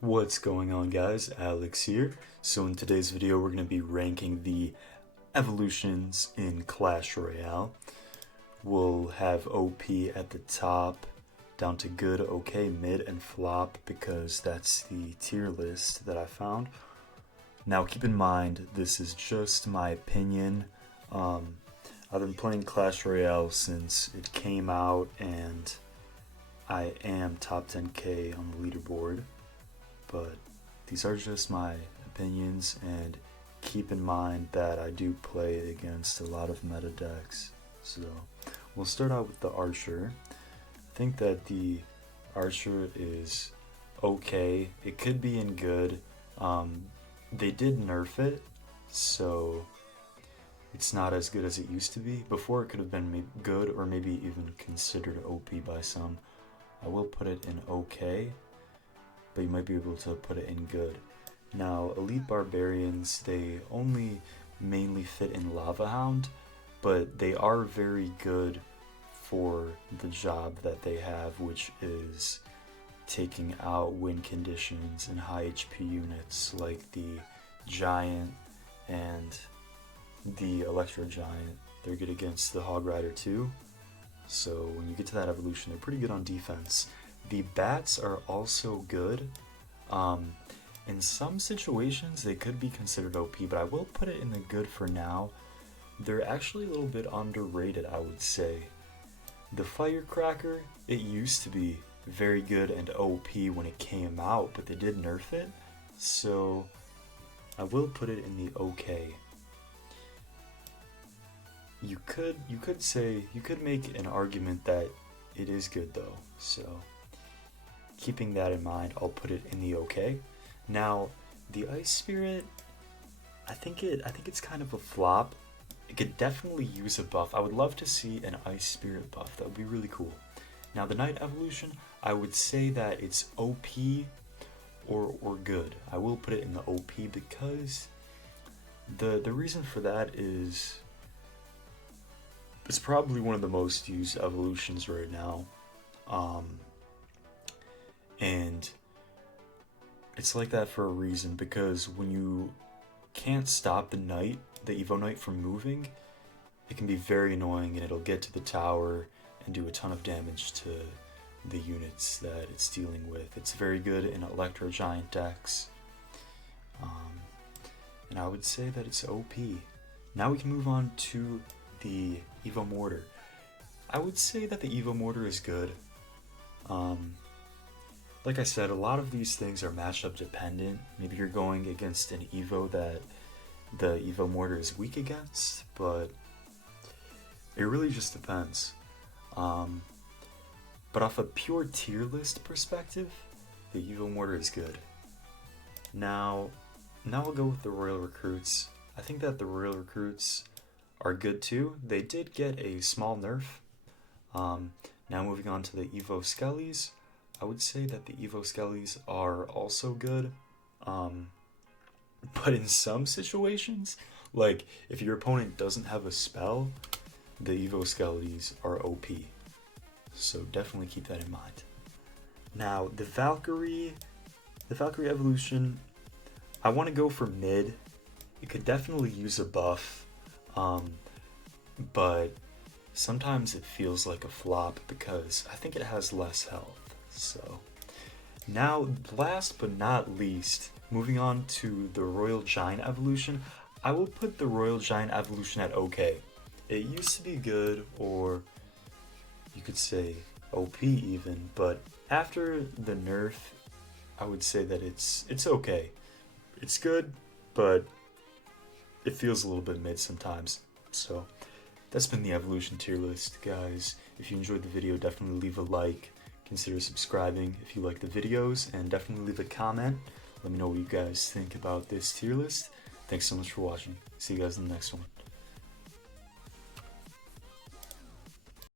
What's going on, guys? Alex here. So in today's video we're going to be ranking the evolutions in Clash Royale. We'll have OP at the top, down to good, okay, mid, and flop, because that's the tier list that I found. Now keep in mind, this is just my opinion. I've been playing Clash Royale since it came out, and I am top 10k on the leaderboard. But these are just my opinions, and keep in mind that I do play against a lot of meta decks. So we'll start out with the Archer. I think that the Archer is okay. It could be in good. They did nerf it, so it's not as good as it used to be. Before it could have been good or maybe even considered OP by some. I will put it in okay, but you might be able to put it in good. Now, Elite Barbarians, they only mainly fit in Lava Hound, but they are very good for the job that they have, which is taking out win conditions and high HP units like the Giant and the Electro Giant. They're good against the Hog Rider too, so when you get to that evolution, they're pretty good on defense. The Bats are also good. In some situations, they could be considered OP, but I will put it in the good for now. They're actually a little bit underrated, I would say. The Firecracker, it used to be very good and OP when it came out, but they did nerf it, so I will put it in the okay. You could make an argument that it is good though, so keeping that in mind, I'll put it in the okay. Now, the Ice Spirit, I think it's kind of a flop. It could definitely use a buff. I would love to see an Ice Spirit buff. That would be really cool. Now, the Night Evolution, I would say that it's OP or good. I will put it in the OP because the reason for that is it's probably one of the most used evolutions right now. And it's like that for a reason, because when you can't stop the Evo Knight from moving, it can be very annoying, and it'll get to the tower and do a ton of damage to the units that it's dealing with. It's very good in Electro Giant decks, and I would say that it's OP. Now we can move on to the Evo Mortar. I would say that the Evo Mortar is good. Like I said, a lot of these things are matchup dependent. Maybe you're going against an Evo that the Evo Mortar is weak against, but it really just depends. But off a pure tier list perspective, the Evo Mortar is good. Now we'll go with the Royal Recruits. I think that the Royal Recruits are good too. They did get a small nerf. Now moving on to the Evo Skellies. I would say that the Evo Skellies are also good, but in some situations, like if your opponent doesn't have a spell, the Evo Skellies are OP, so definitely keep that in mind. Now the Valkyrie evolution, I want to go for mid. It could definitely use a buff, but sometimes it feels like a flop because I think it has less health. So now, last but not least, moving on to the Royal Giant evolution, I will put the Royal Giant evolution at okay. It used to be good, or you could say OP even, but after the nerf, I would say that it's okay. It's good, but it feels a little bit mid sometimes. So that's been the evolution tier list, guys. If you enjoyed the video, definitely leave a like. Consider subscribing if you like the videos, and definitely leave a comment. Let me know what you guys think about this tier list. Thanks so much for watching. See you guys in the next one.